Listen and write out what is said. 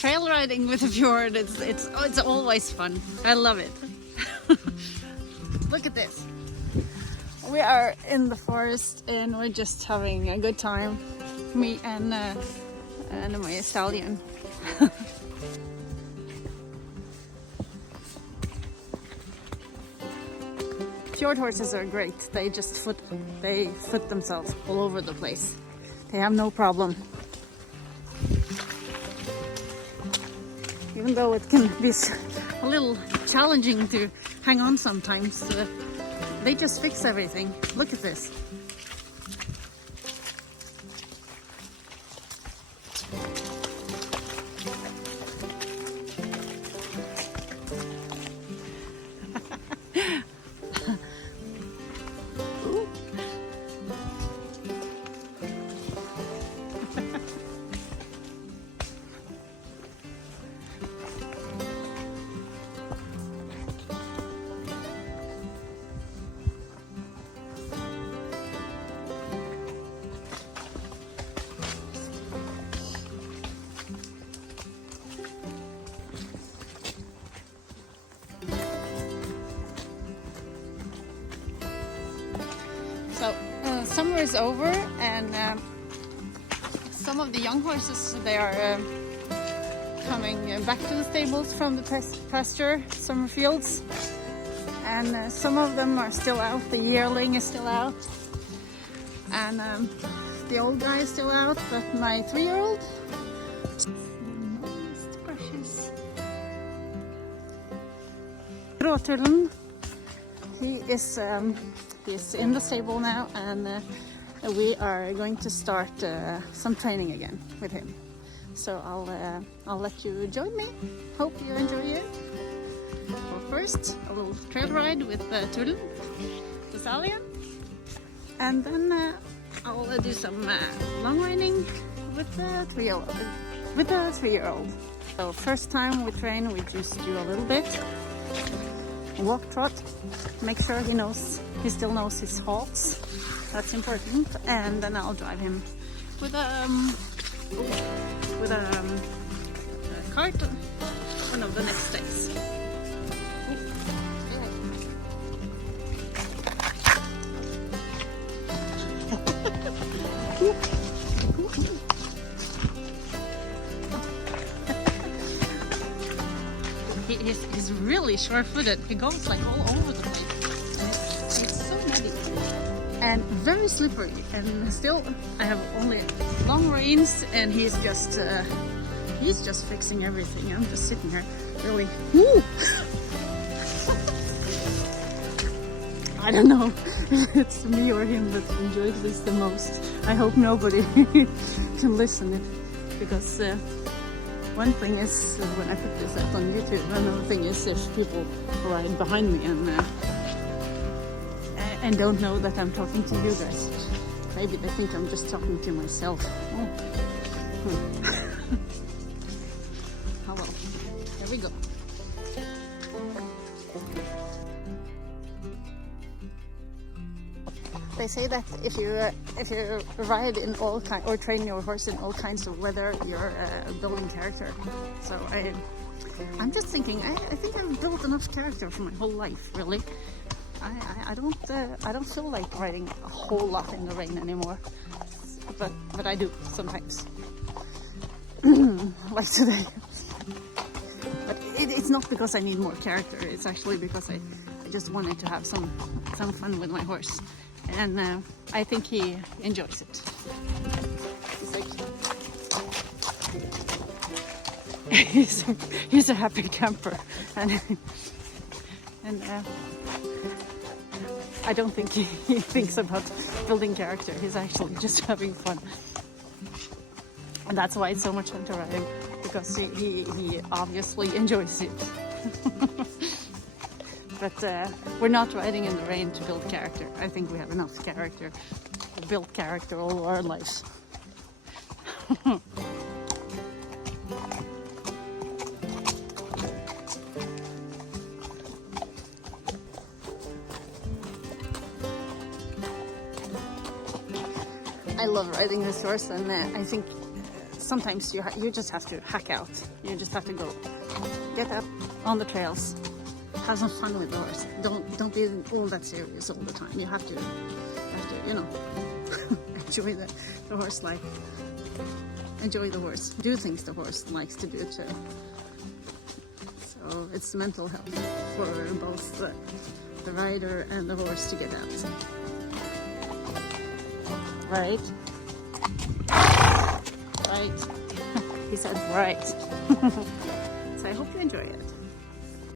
trail riding with a fjord, it's always fun. I love it. Look at this. We are in the forest and we're just having a good time. Me and my stallion. Fjordhorses are great. They just foot themselves all over the place. They have no problem. Even though it can be a little challenging to hang on sometimes, they just fix everything. Look at this. So summer is over, and some of the young horses, they are coming back to the stables from the pasture, summer fields, and some of them are still out. The yearling is still out, and the old guy is still out, but my 3-year-old, most precious Gråtullen, he is in the stable now, and we are going to start some training again with him. So I'll let you join me. Hope you enjoy it. Well, first a little trail ride with Tullen, the stallion, and then I'll do some long riding with the 3-year-old. So first time we train, we just do a little bit walk trot, make sure he still knows his halts. That's important. And then I'll drive him with a cart one of the next days. He's really sure-footed. He goes like all over the place. It's so muddy and very slippery. And still, I have only long reins, and he's just fixing everything. I'm just sitting here, really. Woo! I don't know if it's me or him that enjoys this the most. I hope nobody can listen it, because one thing is when I put this up on YouTube, another thing is if people ride behind me and don't know that I'm talking to you guys. Maybe they think I'm just talking to myself. Oh, oh well, here we go. They say that if you ride in all kind or train your horse in all kinds of weather, you're building character. So I'm just thinking, I think I've built enough character for my whole life, really. I don't feel like riding a whole lot in the rain anymore, but I do sometimes, like today. But it's not because I need more character. It's actually because I just wanted to have some fun with my horse. And I think he enjoys it. He's a happy camper, and I don't think he thinks about building character. He's actually just having fun, and that's why it's so much fun to ride him, because he obviously enjoys it. But we're not riding in the rain to build character. I think we have enough character to build character all our lives. I love riding this horse, and I think sometimes you just have to hack out. You just have to go, get up on the trails, have some fun with the horse. Don't be all that serious all the time. You have to you know, enjoy the horse life. Enjoy the horse. Do things the horse likes to do too. So it's mental health for both the rider and the horse to get out. Right? Right. He said right. So I hope you enjoy it.